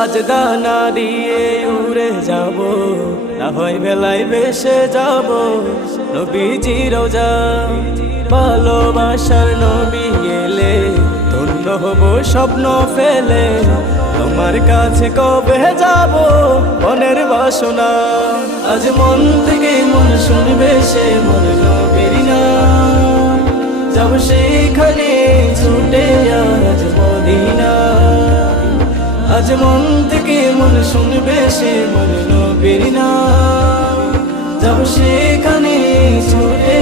আজ দানা দিয়ে উড়ে যাব, না হয় বেলায় ভেসে যাব নবীজি রোজা। ভালোবাসার নবী এলে ধন্য হব স্বপ্ন ফেলে, তোমার কাছে কবে যাব মনের বাসনা। আজ মন থেকে মন শুনবে সে মন নবীর নাম, যাব সেখানে ছুটে আজ মদিনা। আজ মন থেকে মন শুনবে সে মন নবীর নাম, যাব সেখানে ছুটে